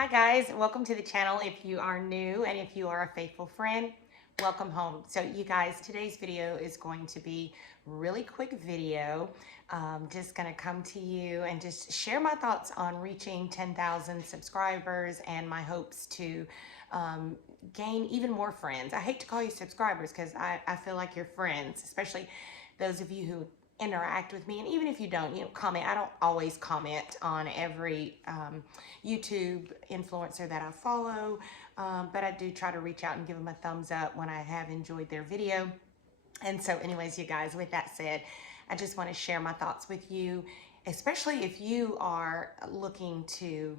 Hi guys, welcome to the channel. If you are new and if you are a faithful friend, welcome home. So you guys, today's video is going to be a really quick video. Just gonna come to you and just share my thoughts on reaching 10,000 subscribers and my hopes to gain even more friends. I hate to call you subscribers because I feel like you're friends, especially those of you who interact with me. And even if you don't, comment. I don't always comment on every YouTube influencer that I follow, but I do try to reach out and give them a thumbs up when I have enjoyed their video. And so anyways, you guys, with that said, I just want to share my thoughts with you, especially if you are looking to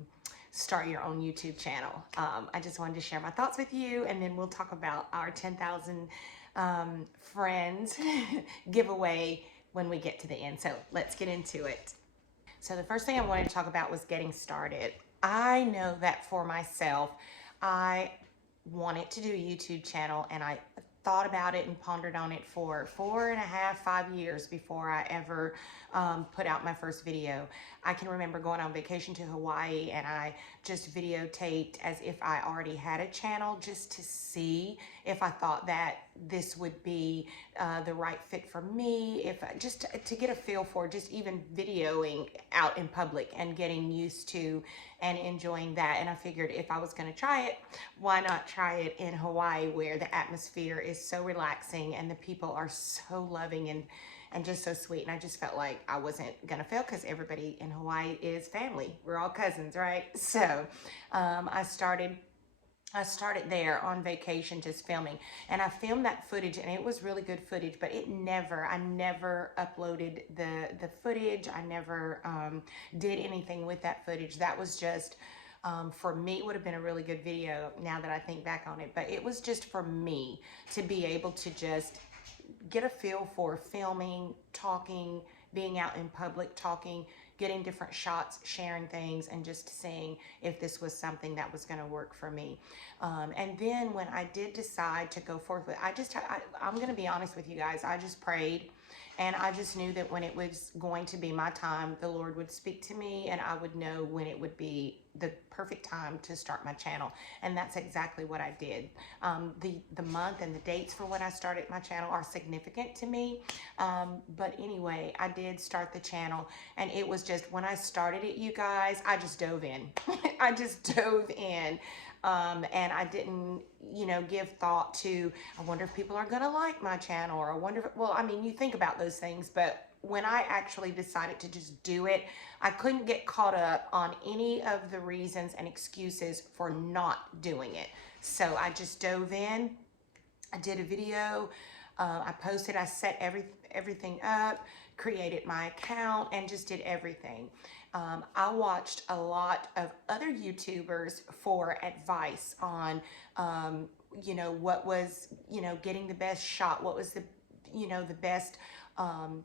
start your own YouTube channel. I just wanted to share my thoughts with you, and then we'll talk about our 10,000 friends giveaway when we get to the end. So let's get into it. So the first thing I wanted to talk about was getting started. I know that for myself, I wanted to do a YouTube channel, and I thought about it and pondered on it for 4.5, 5 years before I ever put out my first video. I can remember going on vacation to Hawaii, and I just videotaped as if I already had a channel, just to see if I thought that this would be the right fit for me, if just to get a feel for just even videoing out in public and getting used to and enjoying that. And I figured if I was going to try it, why not try it in Hawaii, where the atmosphere is so relaxing and the people are so loving and just so sweet. And I just felt like I wasn't gonna fail because everybody in Hawaii is family. We're all cousins, right? So I started there on vacation just filming, and I filmed that footage, and it was really good footage, but I never uploaded the footage. I never did anything with that footage. That was just for me. It would have been a really good video now that I think back on it, but it was just for me to be able to just get a feel for filming, talking, being out in public, talking, getting different shots, sharing things, and just seeing if this was something that was going to work for me. And then when I did decide to go forth with it, I'm going to be honest with you guys, I just prayed, and I just knew that when it was going to be my time, the Lord would speak to me, and I would know when it would be the perfect time to start my channel. And that's exactly what I did. The month and the dates for when I started my channel are significant to me. But anyway, I did start the channel, and it was just, when I started it, you guys, I just dove in. I just dove in. And I didn't, give thought to, I wonder if people are going to like my channel, or I wonder if, well, I mean, you think about those things, but when I actually decided to just do it, I couldn't get caught up on any of the reasons and excuses for not doing it. So I just dove in. I did a video. I posted. I set everything up, created my account, and just did everything. I watched a lot of other YouTubers for advice on, what was, getting the best shot, what was the best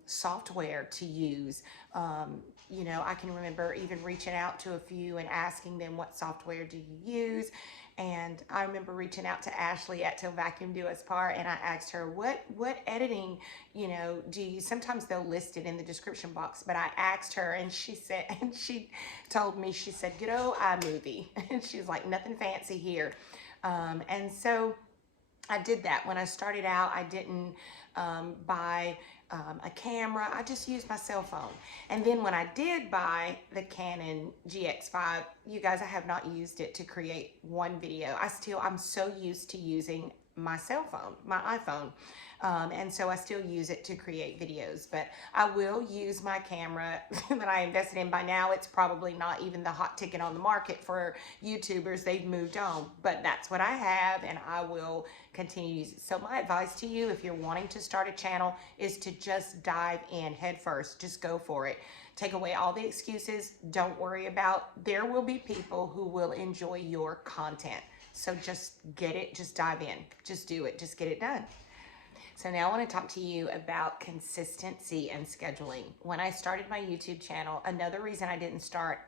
software to use. I can remember even reaching out to a few and asking them, what software do you use? And I remember reaching out to Ashley at Till Vacuum Do Us Part, and I asked her, what editing, do you, sometimes they'll list it in the description box, but I asked her, and she said, and she told me, she said, good old iMovie. And she's like, nothing fancy here. And so I did that. When I started out, I didn't buy a camera. I just used my cell phone. And then when I did buy the Canon GX5, you guys, I have not used it to create one video. I'm so used to using my cell phone, my iPhone. And so I still use it to create videos, but I will use my camera that I invested in. By now, it's probably not even the hot ticket on the market for YouTubers. They've moved on, but that's what I have, and I will continue to use it. So my advice to you, if you're wanting to start a channel, is to just dive in head first. Just go for it. Take away all the excuses. Don't worry about, there will be people who will enjoy your content. So just get it, just dive in, just do it, just get it done. So now I want to talk to you about consistency and scheduling. When I started my YouTube channel, another reason I didn't start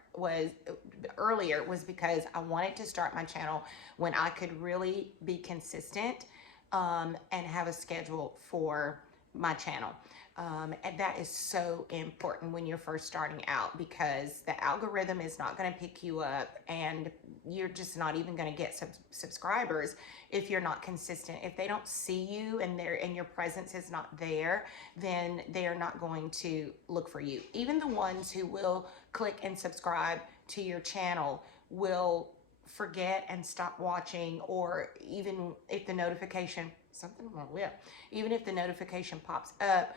earlier was because I wanted to start my channel when I could really be consistent and have a schedule for my channel. And that is so important when you're first starting out, because the algorithm is not going to pick you up, and you're just not even going to get subscribers if you're not consistent. If they don't see you and your presence is not there, then they are not going to look for you. Even the ones who will click and subscribe to your channel will forget and stop watching, or even if the notification, something on my lip, even if the notification pops up,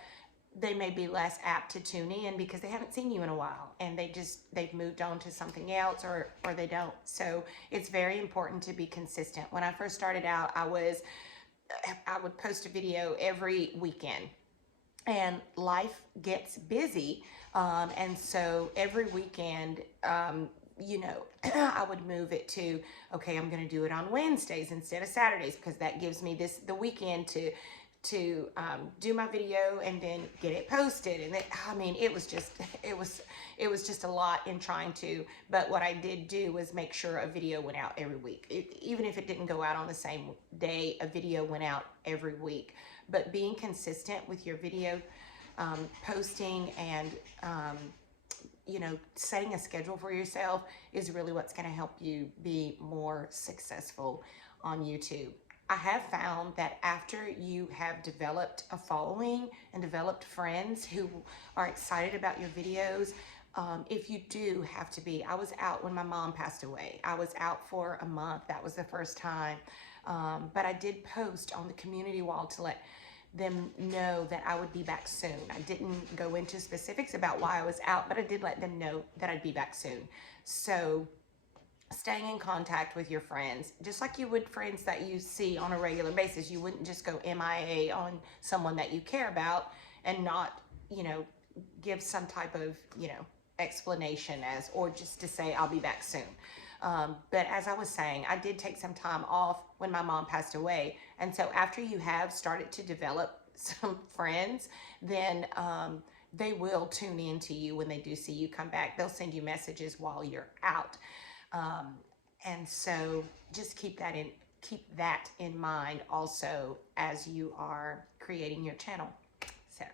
they may be less apt to tune in because they haven't seen you in a while, and they've moved on to something else, or they don't. So it's very important to be consistent. When I first started out, I would post a video every weekend, and life gets busy. And so every weekend, you know, I would move it to, okay, I'm going to do it on Wednesdays instead of Saturdays, because that gives me the weekend to do my video and then get it posted. And I mean, it was just a lot in trying to, but what I did do was make sure a video went out every week. Even if it didn't go out on the same day, a video went out every week. But being consistent with your video posting, and you know, setting a schedule for yourself is really what's going to help you be more successful on YouTube. I have found that after you have developed a following and developed friends who are excited about your videos, if you do have to be, I was out when my mom passed away. I was out for a month. That was the first time. But I did post on the community wall to let them know that I would be back soon. I didn't go into specifics about why I was out, but I did let them know that I'd be back soon. So staying in contact with your friends, just like you would friends that you see on a regular basis. You wouldn't just go MIA on someone that you care about and not, you know, give some type of, you know, explanation or just to say, I'll be back soon. But as I was saying, I did take some time off when my mom passed away. And so after you have started to develop some friends, then they will tune in to you when they do see you come back. They'll send you messages while you're out. And so just keep that in mind also as you are creating your channel. So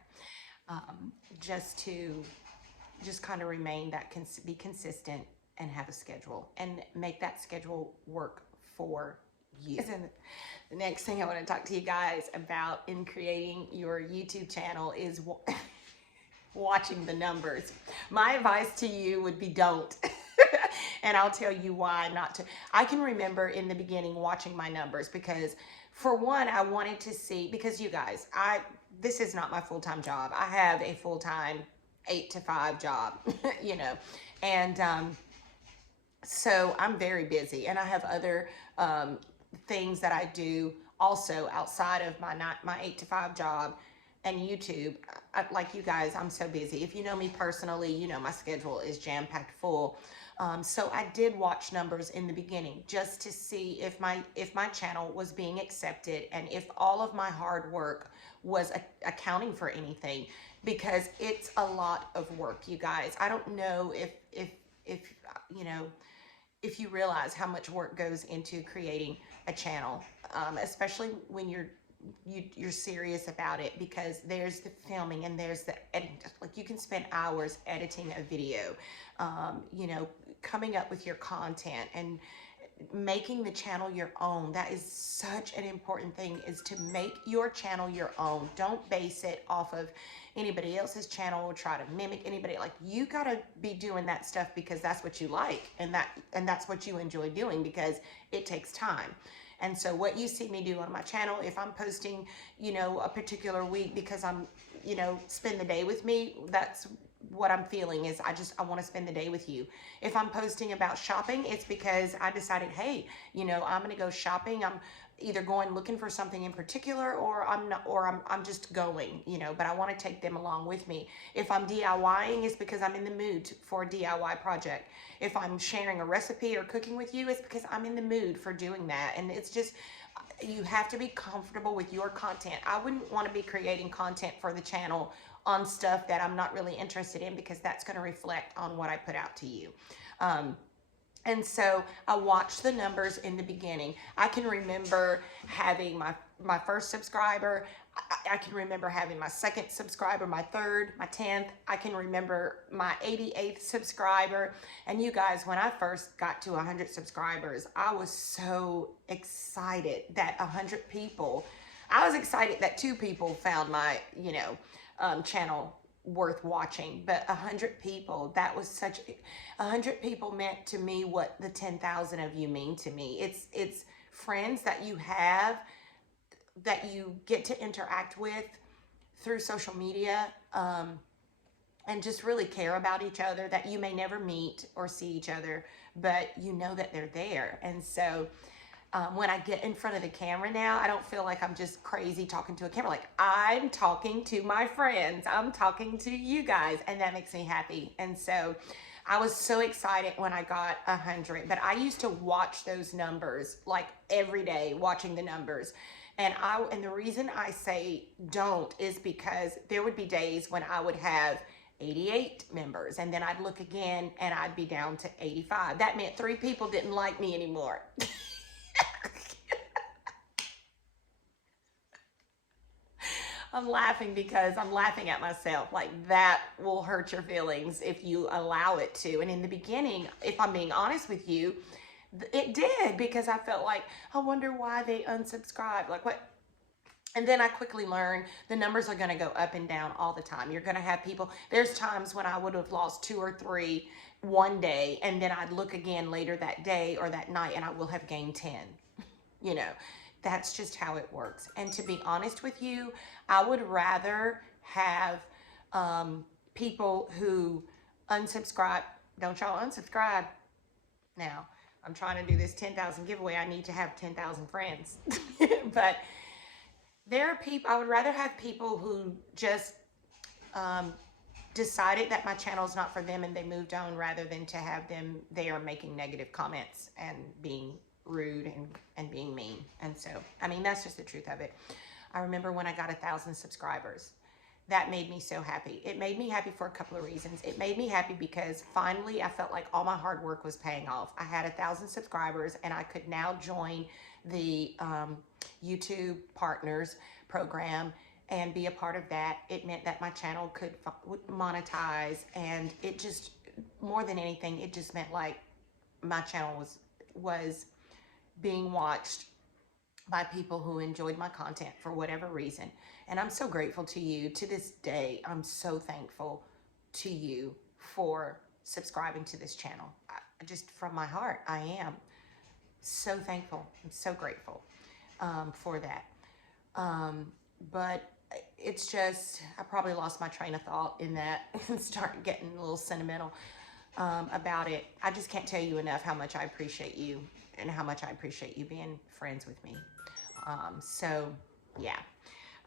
just kind of remain that, be consistent and have a schedule and make that schedule work for you. And the next thing I want to talk to you guys about in creating your YouTube channel is watching the numbers. My advice to you would be don't. And I'll tell you why not to. I can remember in the beginning watching my numbers because, for one, I wanted to see, because you guys, this is not my full-time job. I have a full-time 8 to 5 job, you know, and so I'm very busy, and I have other things that I do also outside of my 8 to 5 job. And YouTube, like you guys, I'm so busy. If you know me personally, you know my schedule is jam-packed full. So I did watch numbers in the beginning just to see if my channel was being accepted and if all of my hard work was accounting for anything, because it's a lot of work, you guys. I don't know if you know, if you realize how much work goes into creating a channel, especially when you're serious about it, because there's the filming and there's the editing. Like, you can spend hours editing a video, you know, coming up with your content and making the channel your own. That is such an important thing, is to make your channel your own. Don't base it off of anybody else's channel or try to mimic anybody. Like, you gotta be doing that stuff because that's what you like, and that's what you enjoy doing, because it takes time. And so what you see me do on my channel, if I'm posting, you know, a particular week because I'm, you know, spend the day with me, that's what I'm feeling, is I want to spend the day with you. If I'm posting about shopping, it's because I decided, hey, you know, I'm going to go shopping. I'm either going looking for something in particular, or I'm just going, you know, but I want to take them along with me. If I'm DIYing, it's because I'm in the mood for a DIY project. If I'm sharing a recipe or cooking with you, it's because I'm in the mood for doing that. And it's just, you have to be comfortable with your content. I wouldn't want to be creating content for the channel on stuff that I'm not really interested in, because that's going to reflect on what I put out to you. And so I watched the numbers in the beginning. I can remember having my first subscriber. I can remember having my second subscriber, my third, my 10th. I can remember my 88th subscriber. And you guys, when I first got to 100 subscribers, I was so excited that 100 people, I was excited that 2 people found my, channel worth watching, but 100 people, that was such, 100 people meant to me what the 10,000 of you mean to me. It's friends that you have, that you get to interact with through social media, and just really care about each other, that you may never meet or see each other, but you know that they're there. And so when I get in front of the camera now, I don't feel like I'm just crazy talking to a camera. Like, I'm talking to my friends. I'm talking to you guys, and that makes me happy. And so I was so excited when I got 100, but I used to watch those numbers like every day, watching the numbers. And the reason I say don't is because there would be days when I would have 88 members, and then I'd look again and I'd be down to 85. That meant 3 people didn't like me anymore. I'm laughing because I'm laughing at myself. Like, that will hurt your feelings if you allow it to. And in the beginning, if I'm being honest with you, it did, because I felt like, I wonder why they unsubscribed. Like, what? And then I quickly learned the numbers are going to go up and down all the time. You're going to have people, there's times when I would have lost 2 or 3 one day, and then I'd look again later that day or that night and I will have gained 10. You know, that's just how it works. And to be honest with you, I would rather have people who unsubscribe. Don't y'all unsubscribe. Now, I'm trying to do this 10,000 giveaway. I need to have 10,000 friends. But there are people, I would rather have people who just decided that my channel is not for them and they moved on, rather than to have them there making negative comments and being rude and being mean. And so, I mean, that's just the truth of it. I remember when I got 1,000 subscribers, that made me so happy. It made me happy for a couple of reasons. It made me happy because finally I felt like all my hard work was paying off. I had 1,000 subscribers and I could now join the YouTube Partners program and be a part of that. It meant that my channel could monetize, and it just, more than anything, it just meant like my channel was being watched by people who enjoyed my content for whatever reason. And I'm so grateful to you. To this day, I'm so thankful to you for subscribing to this channel. Just from my heart, I am so thankful. I'm so grateful for that. But it's just, I probably lost my train of thought in that and start getting a little sentimental about it. I just can't tell you enough how much I appreciate you and how much I appreciate you being friends with me. So yeah,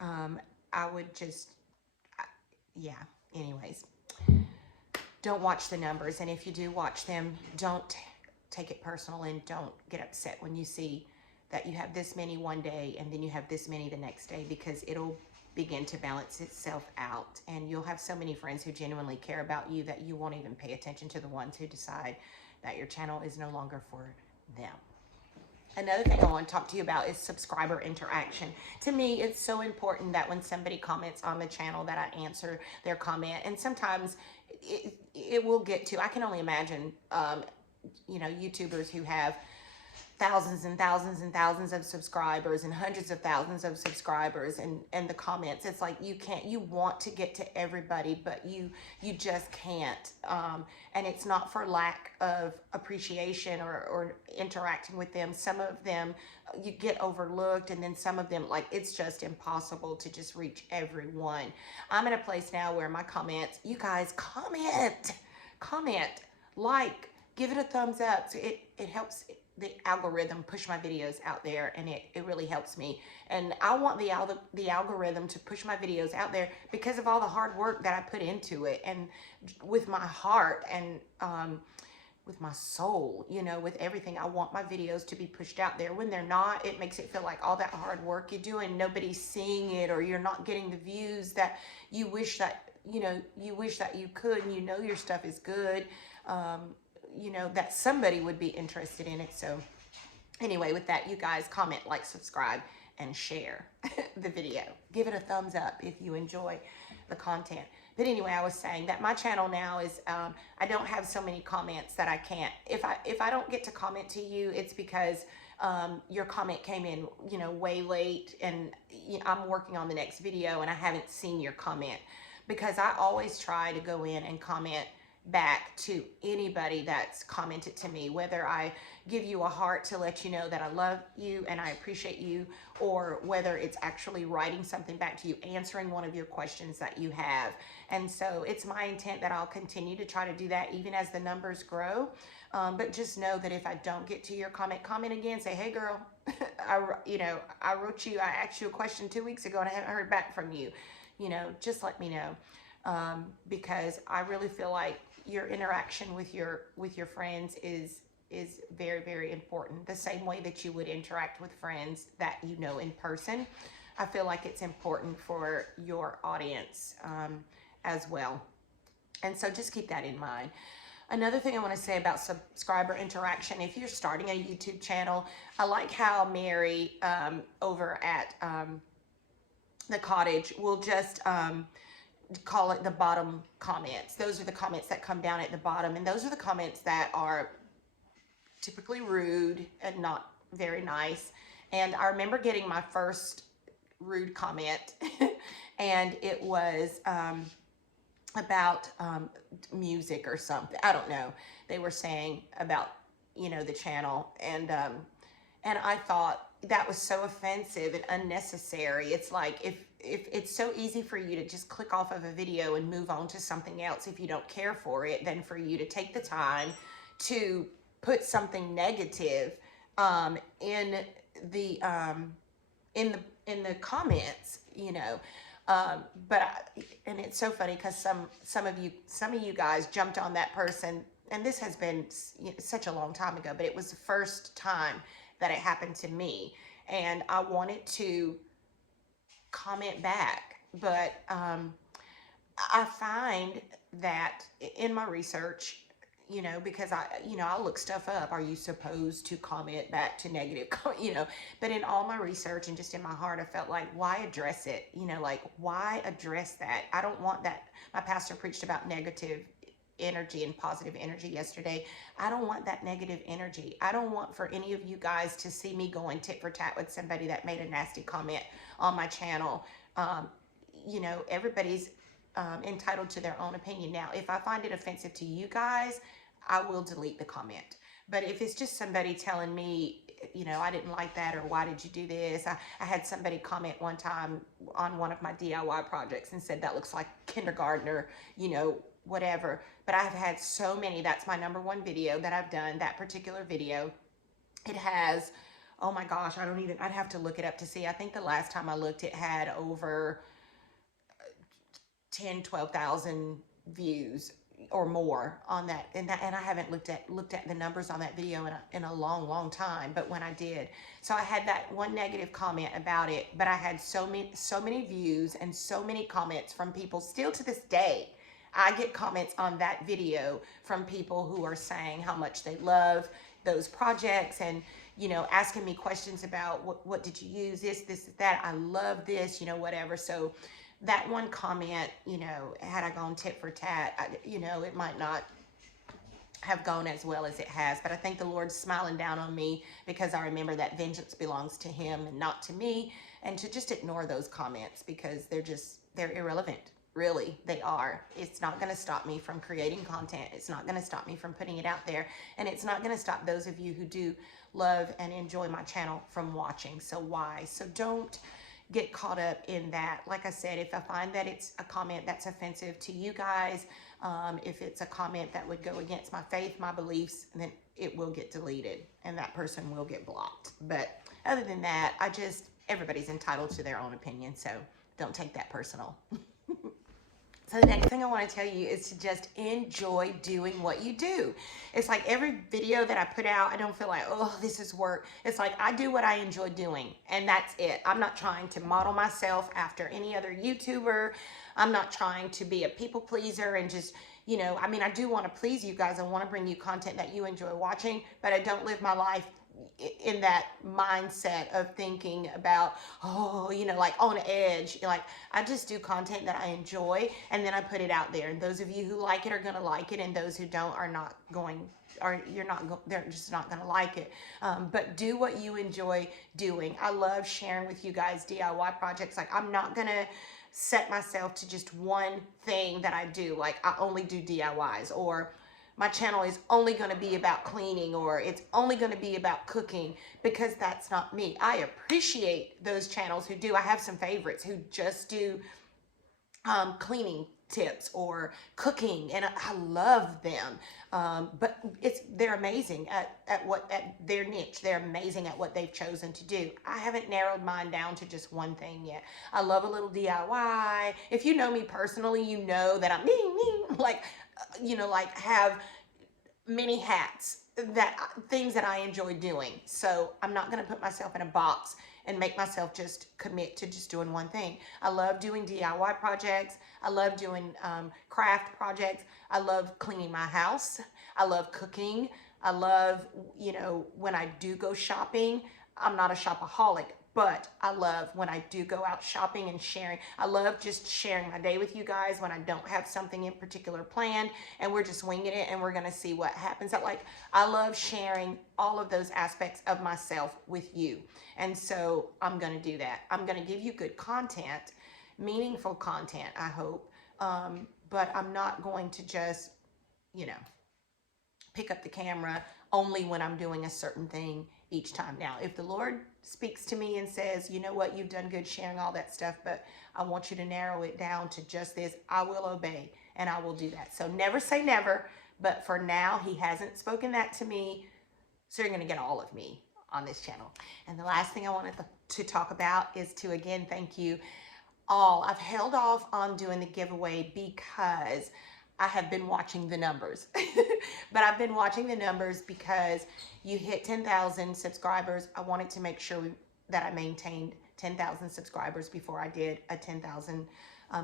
I would just, yeah, anyways, don't watch the numbers. And if you do watch them, don't take it personal, and don't get upset when you see that you have this many one day and then you have this many the next day, because it'll begin to balance itself out. And you'll have so many friends who genuinely care about you that you won't even pay attention to the ones who decide that your channel is no longer for them. Another thing I want to talk to you about is subscriber interaction. To me, it's so important that when somebody comments on the channel that I answer their comment. And sometimes it will get to, I can only imagine, YouTubers who have thousands and thousands and thousands of subscribers and hundreds of thousands of subscribers, and the comments, it's like you want to get to everybody, but you just can't. And it's not for lack of appreciation or interacting with them. Some of them you get overlooked, and then some of them, like, it's just impossible to just reach everyone. I'm in a place now where my comments, you guys, comment, like, give it a thumbs up. So it helps the algorithm push my videos out there, and it really helps me. And I want the algorithm to push my videos out there because of all the hard work that I put into it, and with my heart and with my soul, with everything. I want my videos to be pushed out there. When they're not, it makes it feel like all that hard work you do and nobody's seeing it, or you're not getting the views that you wish that you could, and your stuff is good. you know, that somebody would be interested in it. So anyway, with that, you guys comment, like, subscribe, and share the video. Give it a thumbs up if you enjoy the content. But anyway, I was saying that my channel now is, I don't have so many comments that I can't. If I don't get to comment to you, it's because your comment came in, you know, way late, and I'm working on the next video and I haven't seen your comment, because I always try to go in and comment back to anybody that's commented to me, whether I give you a heart to let you know that I love you and I appreciate you, or whether it's actually writing something back to you, answering one of your questions that you have. And so it's my intent that I'll continue to try to do that even as the numbers grow. But just know that if I don't get to your comment again. Say, hey girl, I wrote you, I asked you a question 2 weeks ago and I haven't heard back from you. You know, just let me know. Because I really feel like your interaction with your friends is very, very important. The same way that you would interact with friends that you know in person. I feel like it's important for your audience as well. And so just keep that in mind. Another thing I want to say about subscriber interaction, if you're starting a YouTube channel, I like how Mary over at the cottage will just call it the bottom comments. Those are the comments that come down at the bottom, and those are the comments that are typically rude and not very nice. And I remember getting my first rude comment and it was about music or something. I don't know. They were saying about, you know, the channel, and I thought that was so offensive and unnecessary. It's like, if it's so easy for you to just click off of a video and move on to something else if you don't care for it, than for you to take the time to put something negative in the comments, you know. And it's so funny because some of you guys jumped on that person, and this has been such a long time ago, but it was the first time that it happened to me, and I wanted to comment back, but I find that in my research, you know, because I'll look stuff up. Are you supposed to comment back to negative, you know? But in all my research and just in my heart, I felt like, why address it? You know, like, why address that? I don't want that. My pastor preached about negative energy and positive energy yesterday. I don't want that negative energy. I don't want for any of you guys to see me going tit for tat with somebody that made a nasty comment on my channel. You know, everybody's entitled to their own opinion. Now, if I find it offensive to you guys, I will delete the comment. But if it's just somebody telling me, you know, I didn't like that, or why did you do this? I had somebody comment one time on one of my DIY projects and said, that looks like kindergartner, you know, whatever. But I've had so many. That's my #1 video that I've done, that particular video. It has, oh my gosh, I'd have to look it up to see. I think the last time I looked, it had over 12,000 views or more on that, and I haven't looked at the numbers on that video in a long time, but when I did, so I had that one negative comment about it, but I had so many views and so many comments from people. Still to this day, I get comments on that video from people who are saying how much they love those projects, and, you know, asking me questions about what did you use, this, that, I love this, you know, whatever. So that one comment, you know, had I gone tit for tat, you know, it might not have gone as well as it has. But I think the Lord's smiling down on me, because I remember that vengeance belongs to Him and not to me, and to just ignore those comments, because they're irrelevant. Really, they are. It's not going to stop me from creating content. It's not going to stop me from putting it out there. And it's not going to stop those of you who do love and enjoy my channel from watching. So why? So don't get caught up in that. Like I said, if I find that it's a comment that's offensive to you guys, if it's a comment that would go against my faith, my beliefs, then it will get deleted and that person will get blocked. But other than that, everybody's entitled to their own opinion, so don't take that personal. So the next thing I want to tell you is to just enjoy doing what you do. It's like every video that I put out, I don't feel like, oh, this is work. It's like I do what I enjoy doing, and that's it. I'm not trying to model myself after any other YouTuber. I'm not trying to be a people pleaser and just, you know, I mean, I do want to please you guys. I want to bring you content that you enjoy watching, but I don't live my life in that mindset of thinking about, oh, you know, like on edge. Like, I just do content that I enjoy, and then I put it out there. And those of you who like it are going to like it, and those who don't are not going, or they're just not going to like it. But do what you enjoy doing. I love sharing with you guys DIY projects. Like, I'm not going to set myself to just one thing that I do. Like, I only do DIYs, or my channel is only going to be about cleaning, or it's only going to be about cooking, because that's not me. I appreciate those channels who do. I have some favorites who just do cleaning tips or cooking, and I love them. But they're amazing at their niche. They're amazing at what they've chosen to do. I haven't narrowed mine down to just one thing yet. I love a little DIY. If you know me personally, you know that I'm like, you know, like have many hats, that things that I enjoy doing. So I'm not going to put myself in a box and make myself just commit to just doing one thing. I love doing DIY projects. I love doing craft projects. I love cleaning my house. I love cooking. I love, you know, when I do go shopping. I'm not a shopaholic, but I love when I do go out shopping and sharing. I love just sharing my day with you guys when I don't have something in particular planned, and we're just winging it and we're going to see what happens. I love sharing all of those aspects of myself with you. And so I'm going to do that. I'm going to give you good content, meaningful content, I hope. But I'm not going to just, you know, pick up the camera only when I'm doing a certain thing each time. Now, if the Lord speaks to me and says, you know what, you've done good sharing all that stuff, but I want you to narrow it down to just this, I will obey, and I will do that. So never say never, but for now, he hasn't spoken that to me, so you're going to get all of me on this channel. And the last thing I wanted to talk about is to, again, thank you all. I've held off on doing the giveaway because I have been watching the numbers. But I've been watching the numbers because you hit 10,000 subscribers. I wanted to make sure that I maintained 10,000 subscribers before I did a 10,000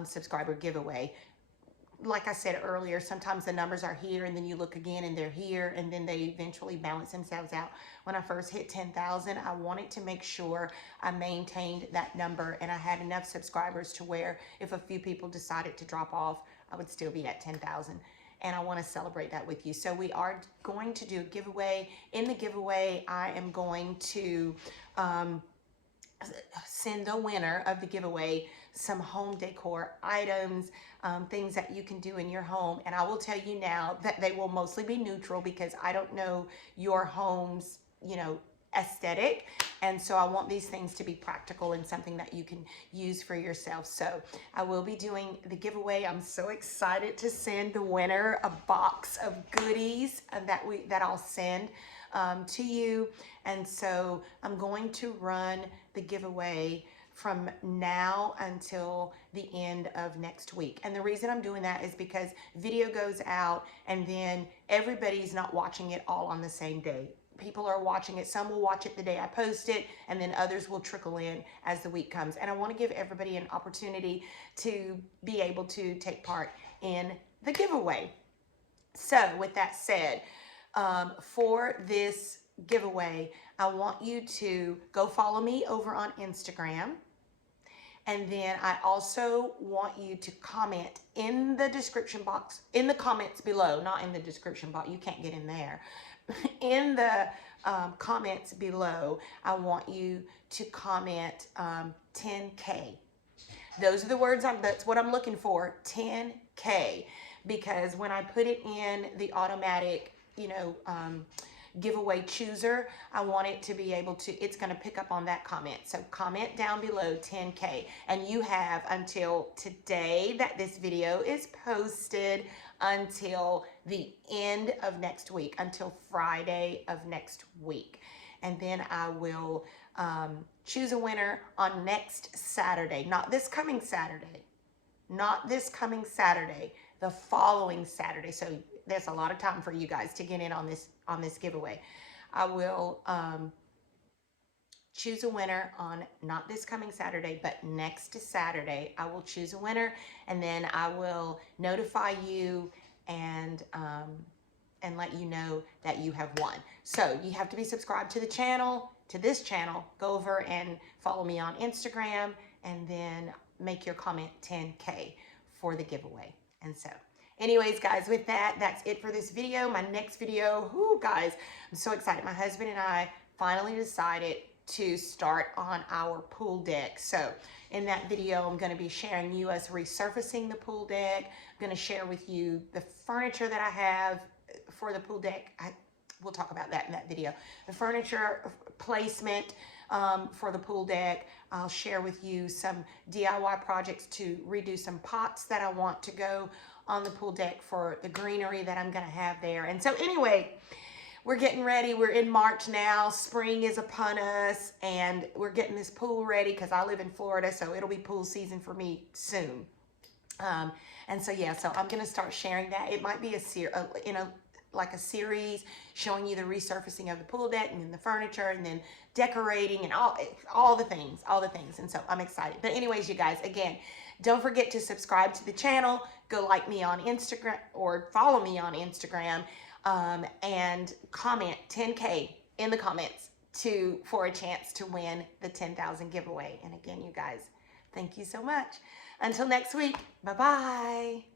subscriber giveaway. Like I said earlier, sometimes the numbers are here and then you look again and they're here, and then they eventually balance themselves out. When I first hit 10,000, I wanted to make sure I maintained that number and I had enough subscribers to where if a few people decided to drop off, I would still be at 10,000. And I want to celebrate that with you. So we are going to do a giveaway. In the giveaway, I am going to send the winner of the giveaway some home decor items, things that you can do in your home. And I will tell you now that they will mostly be neutral, because I don't know your home's, you know, aesthetic. And so I want these things to be practical and something that you can use for yourself. So I will be doing the giveaway. I'm so excited to send the winner a box of goodies that I'll send to you. And so I'm going to run the giveaway from now until the end of next week. And the reason I'm doing that is because video goes out and then everybody's not watching it all on the same day. People are watching it. Some will watch it the day I post it, and then others will trickle in as the week comes. And I want to give everybody an opportunity to be able to take part in the giveaway. So with that said, for this giveaway, I want you to go follow me over on Instagram. And then I also want you to comment in the description box, in the comments below, not in the description box, you can't get in there. In the comments below, I want you to comment 10K. Those are the words, that's what I'm looking for, 10K. Because when I put it in the automatic, you know, giveaway chooser, I want it to be able to, it's going to pick up on that comment. So comment down below 10K, and you have until today that this video is posted, until the end of next week, until Friday of next week. And then I will choose a winner on next Saturday, not this coming Saturday, not this coming Saturday, the following Saturday. So there's a lot of time for you guys to get in on this giveaway. I will choose a winner on not this coming Saturday, but next Saturday. I will choose a winner, and then I will notify you and let you know that you have won. So you have to be subscribed to the channel, to this channel. Go over and follow me on Instagram, and then make your comment 10K for the giveaway. And so anyways, guys, with that, that's it for this video. My next video, whoo, guys, I'm so excited. My husband and I finally decided to start on our pool deck. So in that video, I'm going to be sharing you us resurfacing the pool deck. I'm going to share with you the furniture that I have for the pool deck. We'll talk about that in that video. The furniture placement for the pool deck. I'll share with you some DIY projects to redo some pots that I want to go on the pool deck for the greenery that I'm going to have there. And so anyway, we're getting ready. We're in March now. Spring is upon us, and we're getting this pool ready because I live in Florida, so it'll be pool season for me soon. And so yeah, so I'm going to start sharing that. It might be a series showing you the resurfacing of the pool deck, and then the furniture, and then decorating, and all the things. And so I'm excited. But anyways, you guys, again, don't forget to subscribe to the channel. Go like me on Instagram or follow me on Instagram, and comment 10K in the comments for a chance to win the 10,000 giveaway. And again, you guys, thank you so much. Until next week, bye-bye.